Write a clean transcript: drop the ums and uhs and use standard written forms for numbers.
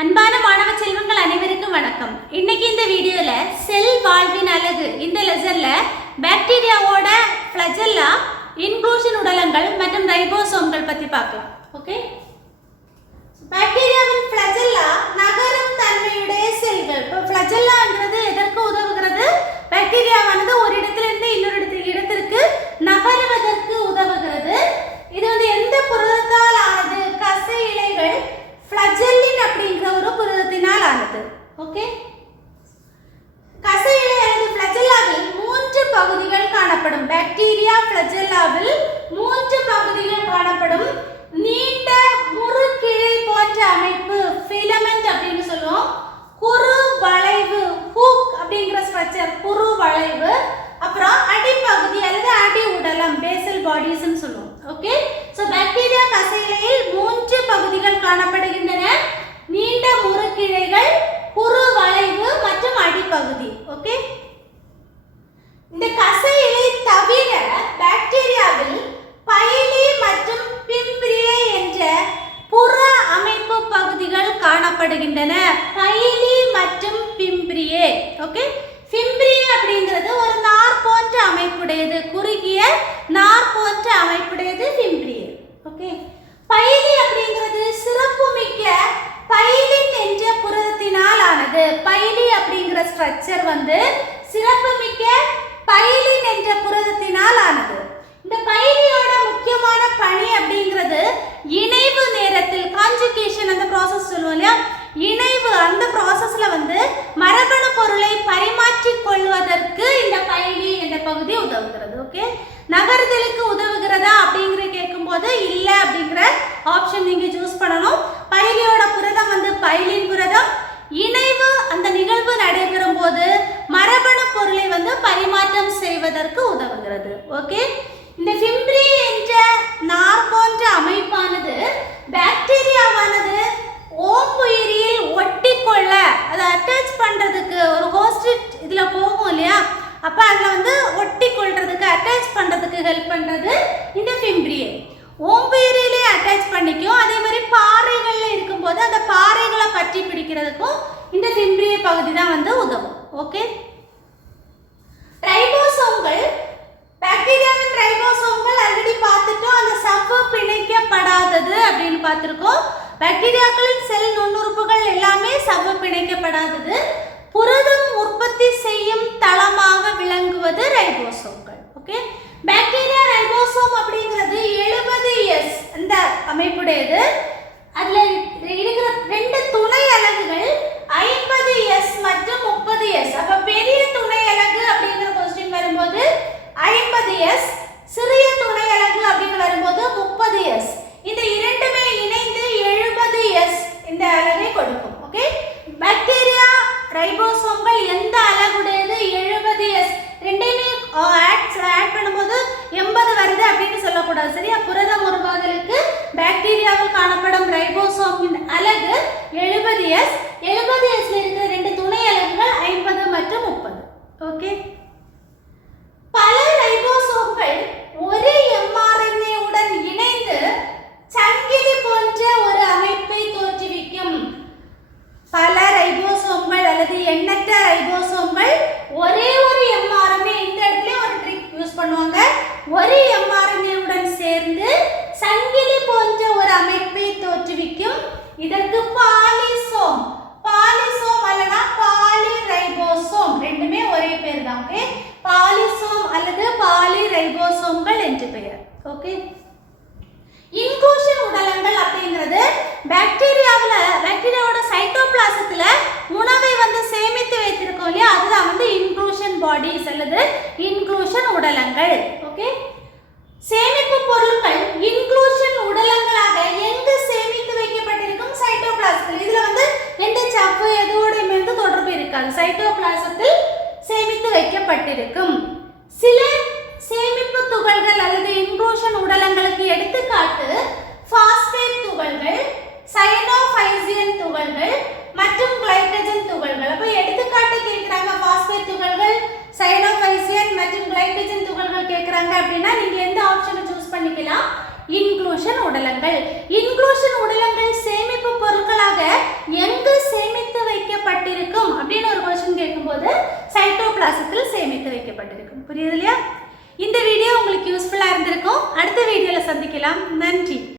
அன்பான மாணவ செல்வங்கள் அனைவருக்கும் வணக்கம். இன்னைக்கு இந்த வீடியோல செல் வாழ்வின் அழகு இந்த லெசன்ல பாக்டீரியாவோட ஃப்ளஜெல்லா, இன்க்ளூஷன் உடலங்கள் மற்றும் ரைபோசோம்கள் பத்தி பார்க்கலாம். ஓகே, பாக்டீரியாவின் ஃப்ளஜெல்லா நகரும் தன்மையுடைய செல்கள். இப்போ ஃப்ளஜெல்லாங்கிறது எதற்கு உதவுகிறது? பாக்டீரியாவானது ஒரு இடத்திலிருந்து இன்னொரு இடத்திற்கு நகருவதற்கு உதவுகிறது. இது எந்த புரதத்தால் ஆனது? கசை இலைகள் ஃப்ளஜெல்லின் அப்படிங்கிற ஒரு புரதத்தினால் ஆனது. ஓகே, கசை இலை அல்லது ஃப்ளஜெல்லாவில் 3 பகுதிகள் காணப்படும். பாக்டீரியா ஃப்ளஜெல்லாவில் 3 பகுதிகள் காணப்படும். நீண்ட முறுக்கிழை போன்ற அமைப்பு, ஃபிலமெண்ட் அப்படின்னு சொல்லுவோம். குறு வளைவு, ஹூக் அப்படிங்கிற ஸ்ட்ரக்சர், குறு வளைவு. அப்புறம் அடிப்பகுதி அல்லது அடி உடலம், பேசல் பாடிஸ்னு சொல்லுவோம். ஓகே, சோ பாக்டீரியா கசை இலையில் 3 பகுதிகள் காணப்படுகின்றன. நீண்ட முறுக்கிழைகள், குறு வளைவு மற்றும் அடிப்பகுதி. ஓகே, இந்த கசை இலை தவிர பாக்டீரியாவில் பைலி மற்றும் பிம்பிரியே என்ற புற அமைப்பு பகுதிகள் காணப்படுகின்றன. பைலி மற்றும் பிம்பிரியே. ஓகே, பிம்பிரியே அப்படிங்கிறது ஒரு நார் போன்ற அமைப்புடையது, குறுகிய நார் போன்ற அமைப்புடையது பிம்பிரியே. ஓகே, பைலி அப்படிங்கிறது சிறப்புமிக்க பைலின் என்ற புரதத்தினால் ஆனது. பைலி அப்படிங்கிற ஸ்ட்ரக்சர் சிறப்புமிக்க பைலின் என்ற புரதத்தினால் ஆனது. இந்த பைலியோட முக்கியமான பணி அப்படிங்கிறது இணைவு நேரத்தில், கான்ஜுகேஷன் அந்த ப்ராசஸ் சொல்லுவோம் இல்லையா, இணைவு அந்த ப்ராசஸ்ல மரபணு பொருளை பரிமாற்றிக் கொள்வதற்கு இந்த பைலி என்ற பகுதி உதவுகிறது. ஓகே, நகர்தலுக்கு உதவுகிறதா அப்படிங்கிற கேட்கும்போது இல்ல அப்படிங்கிற ஆப்ஷன் நீங்க சூஸ் பண்ணணும். பைலியோட புரதம் பைலின் புரதம். இணைவு அந்த நிகழ்வு நடைபெறும் போது மரபணு பொருளை பரிமாற்றம் செய்வதற்கு உதவுகிறது. ஓகே, இந்த பிம்பிரி என்ற நார் போன்ற அமைப்பானது பாக்டீரியாவானது ஓம்புயிரியில் ஒட்டிக்கொள்ள, அதை அட்டாச் பண்றதுக்கு ஒரு ஹோஸ்ட் இதுல போகும் இல்லையா, அப்ப அதுல ஒட்டி கொள்றதுக்கு, அட்டாச் பண்றதுக்கு ஹெல்ப் பண்றது இந்த பிம்பிரியே. ஓம்புயிரிலே அட்டாச் பண்ணிக்கும். அதே மாதிரி பாறைகள்ல இருக்கும்போது அந்த பாறைகளை பற்றி பிடிக்கிறதுக்கும் இந்த பிம்பிரியே பகுதி தான் உதவும். ஓகே, ரைபோசோம்கள், பாக்டீரியாவின் ரைபோசோம்கள் ஆல்ரெடி பார்த்துட்டோம். அந்த சவ்வு பிணைக்கப்படாதது அப்படின்னு பார்த்திருக்கோம். பாக்டீரியாக்களின் செல் நுண்ணுறுப்புகள் எல்லாமே சவ்வு பிணைக்கப்படாதது. புரதம் உற்பத்தி செய்யும் தளமாக விளங்குவது ரைபோசோம்கள். ஓகே, பாக்டீரியா ரைபோசோம் அப்படிங்கிறது 70S அந்த அமைப்புடையது. அதுல இருக்கிற 2 துணை அலகுகள் 50S மற்றும் 30S. அப்ப பெரிய துணை அலகு அப்படிங்கிற क्वेश्चन வரும்போது 50S, சிறிய துணை அலகு அப்படின்னு வரும்போது 30S. இந்த இரண்டுமே இணைந்து 70S இந்த அலகை கொடுக்கும். ஓகே, பாக்டீரியா ரைபோசோம்கள் எந்த அலகுடையது? 70S. ரெண்டையுமே ஆட் பண்ணும்போது 80 வருது அப்படின்னு சொல்லக்கூடாது. சரியா, புரதம் உருவாதலுக்கு பாக்டீரியாவில் காணப்படும் ரைபோசோமின் அலகு 70S. 70Sல இருக்கிற 2 துணை அலகுகள் 50 மற்றும் 30. ஓகே, பல ரைபோசோம்கள் ஒரு mRNA உடன் இணைந்து சங்கிலி போன்ற ஒரு அமைப்பை தோற்றுவிக்கும். பல ரைபோசோம்கள் அல்லது எண்ணற்ற ரைபோசோம்கள் ஒரே ஒரு mRNA, இந்த இடத்துல ஒரு ட்ரிக் யூஸ் பண்ணுவாங்க, ஒரு mRNA உடன் சேர்ந்து சங்கிலி போன்ற ஒரு அமைப்பை தோற்றுவிக்கும். இதற்கு பாலிசோம், பாலிசோம் அல்லனா பாலிரைபோசோம், ரெண்டுமே ஒரே பேர் தான். ஓகே, பாலிசோம் அல்லது பாலிரைபோசோம்கள் என்று பெயர். ஓகே, இன்க்ளூஷன் உடலங்கள் அப்படிங்கிறது பாக்டீரியாவோட சைட்டோபிளாசத்துல உணவை சேமித்து வைத்திருக்கோம் இல்லையா, அதுதான் இன்க்ளூஷன் பாடிஸ் அல்லது இன்க்ளூஷன் உடலங்கள். ஓகே, சேமிப்பு பொருட்கள் இன்க்ளூஷன் உடலங்களாக எங்கு சேமித்து வைக்கப்பட்டிருக்கும்? சைட்டோபிளாசத்தில். இதுல 2 சவ்வு எதுவோடையுமே தொடர்பு இருக்காது, சைட்டோபிளாசத்தில் சேமித்து வைக்கப்பட்டிருக்கும். சில சேமிப்பு துகள்கள் அல்லது இன்க்ளூஷன் உடலங்களுக்கு எடுத்துக்காட்டு பாஸ்பேட் துகள்கள், சயனோபைசியன் துகள்கள் மற்றும் கிளைகோஜன் துகள்கள். அப்ப எடுத்துக்காட்டு கேக்குறாங்க, பாஸ்பேட் துகள்கள், சயனோபைசியன் மற்றும் கிளைகோஜன் துகள்கள் கேக்குறாங்க அப்படின்னா நீங்க எந்த ஆப்ஷனை சூஸ் பண்ணிக்கலாம்? இன்க்ளூஷன் உடலங்கள். இன்க்ளூஷன் உடலங்கள் சேமிப்பு பொருட்களாக எங்கு சைட்டோபிளாசத்தில் சேமித்து வைக்கப்பட்டிருக்கும். புரியுது இல்லையா? இந்த வீடியோ உங்களுக்கு யூஸ்ஃபுல்லா இருந்திருக்கும். அடுத்த வீடியோல சந்திக்கலாம். நன்றி.